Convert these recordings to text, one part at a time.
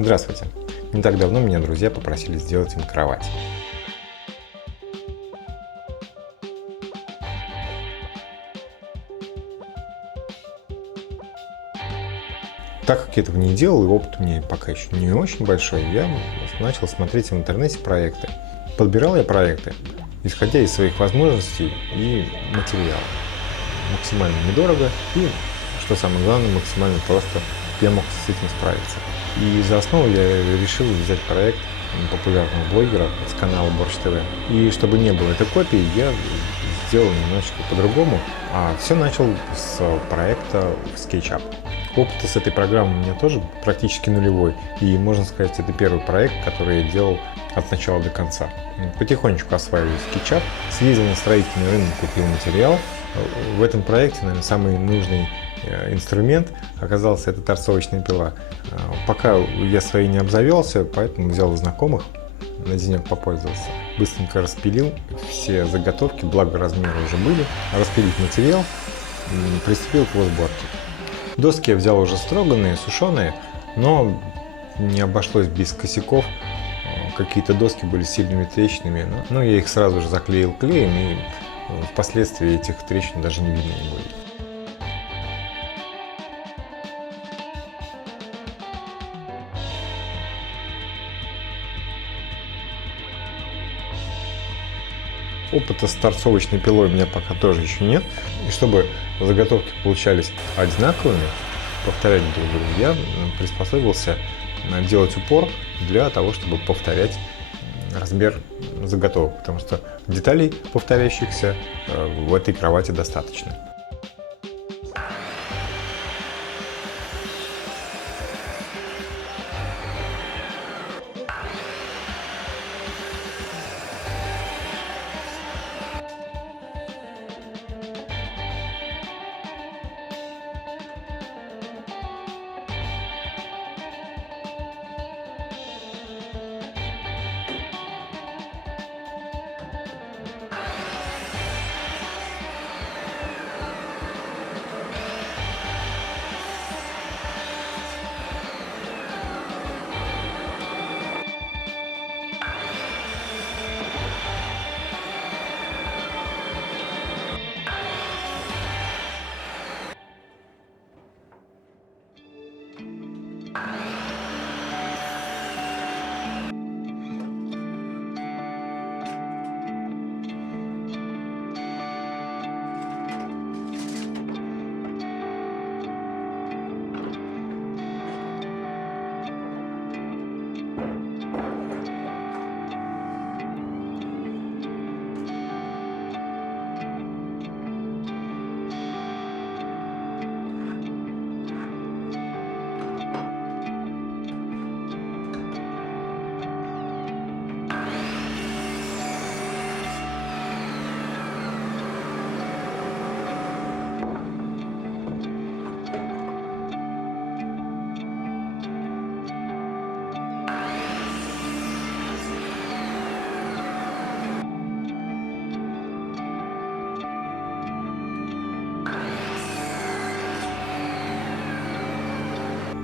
Здравствуйте! Не так давно меня друзья попросили сделать им кровать. Так как я этого не делал, и опыт у меня пока еще не очень большой, я начал смотреть в интернете проекты. Подбирал я проекты, исходя из своих возможностей и материала. Максимально недорого и, что самое главное, максимально просто я мог с этим справиться. И за основу я решил взять проект популярного блогера с канала Борщ ТВ. И чтобы не было этой копии, я сделал немножечко по-другому. А все начал с проекта SketchUp. Опыт с этой программой у меня тоже практически нулевой. И можно сказать, это первый проект, который я делал от начала до конца. Потихонечку осваиваю SketchUp, съездил на строительный рынок, купил материал. В этом проекте, наверное, самый нужный инструмент оказался это торцовочная пила. Пока я своей не обзавелся, поэтому взял у знакомых, на денек попользовался. Быстренько распилил все заготовки, благо размеры уже были. Распилив материал, приступил к его сборке. Доски я взял уже строганные, сушеные, но не обошлось без косяков. Какие-то доски были сильными трещинами, но я их сразу же заклеил клеем, и впоследствии этих трещин даже не видно не будет. Опыта с торцовочной пилой у меня пока тоже еще нет. И чтобы заготовки получались одинаковыми, повторять друг друга, я приспособился делать упор для того, чтобы повторять размер заготовок, потому что деталей повторяющихся в этой кровати достаточно.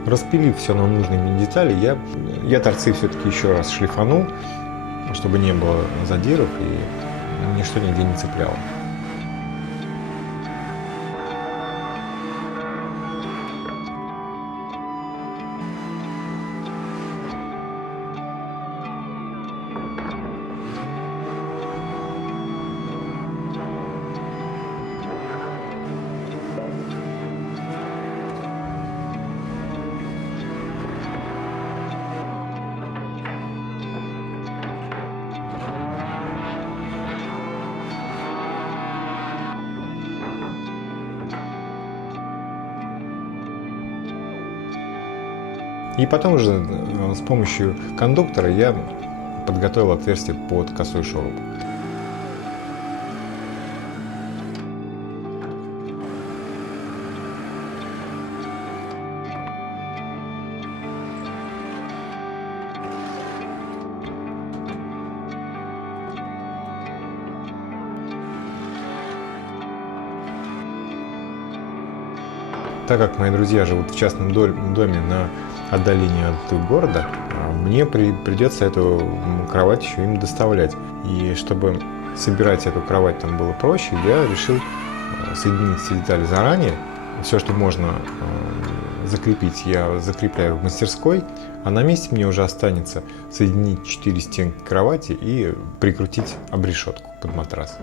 Распилив все на нужные мне детали, я торцы все-таки еще раз шлифанул, чтобы не было задиров и ничто нигде не цепляло. И потом уже с помощью кондуктора я подготовил отверстие под косой шуруп. Так как мои друзья живут в частном доме на отдалении от города, мне придется эту кровать еще им доставлять. И чтобы собирать эту кровать там было проще, я решил соединить все детали заранее. Все, что можно закрепить, я закрепляю в мастерской, а на месте мне уже останется соединить 4 стенки кровати и прикрутить обрешетку под матрас.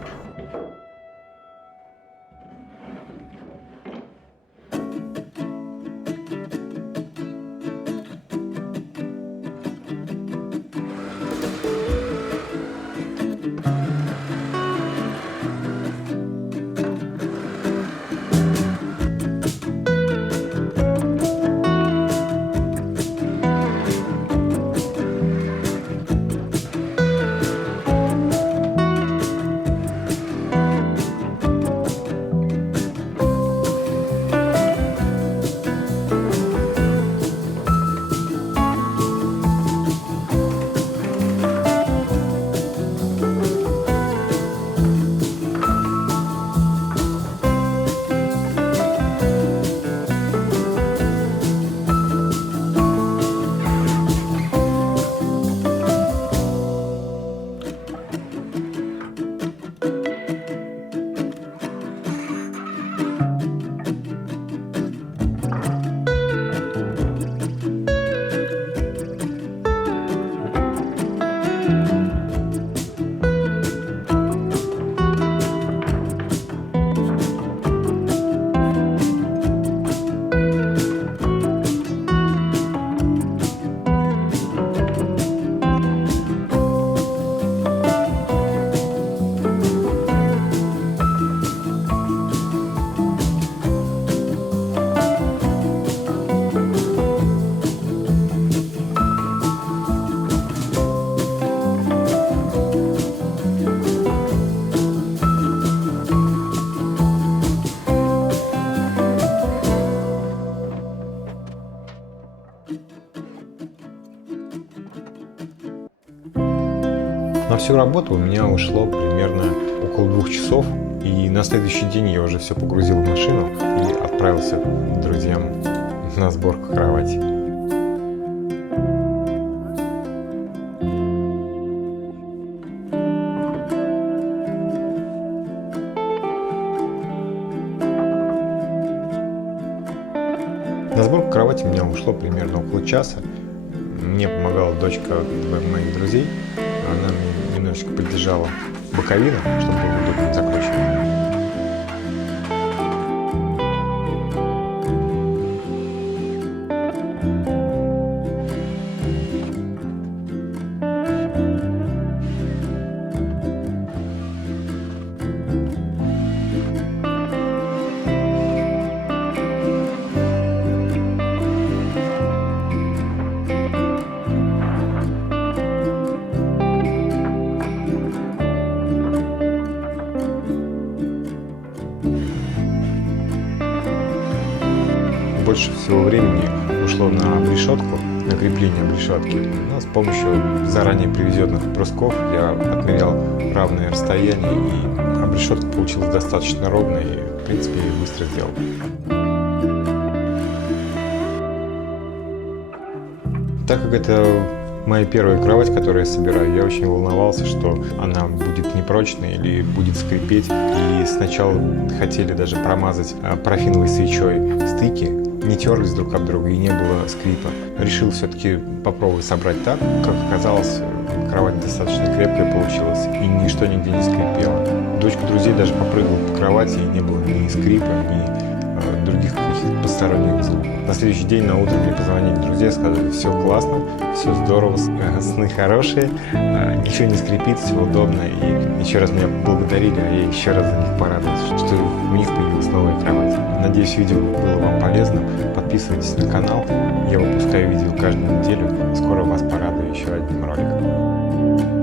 На всю работу у меня ушло примерно около 2 часов, и на следующий день я уже все погрузил в машину и отправился к друзьям на сборку кровати. На сборку кровати у меня ушло примерно около часа. Мне помогала дочка моих друзей. Она мне немножечко поддержала боковину, чтобы было удобно закручивать. Больше всего времени ушло на обрешетку, на крепление обрешетки. Но с помощью заранее привезенных брусков я отмерял равное расстояние, и обрешетка получилась достаточно ровной и, в принципе, быстро сделал. Так как это моя первая кровать, которую я собираю, я очень волновался, что она будет непрочной или будет скрипеть. И сначала хотели даже промазать парафиновой свечой стыки, не терлись друг об друга и не было скрипа. Решил все-таки попробовать собрать так. Как оказалось, кровать достаточно крепкая получилась, и ничто нигде не скрипело. Дочка друзей даже попрыгала по кровати, и не было ни скрипа, ни других каких-то посторонних звуков. На следующий день на утро мне позвонили друзья, сказали: все классно, все здорово, сны хорошие, ничего не скрипит, все удобно. И еще раз меня благодарили, а я еще раз за них порадовался, что у них появилась новая кровать. Надеюсь, видео было вам полезно. Подписывайтесь на канал, я выпускаю видео каждую неделю. Скоро вас порадую еще одним роликом.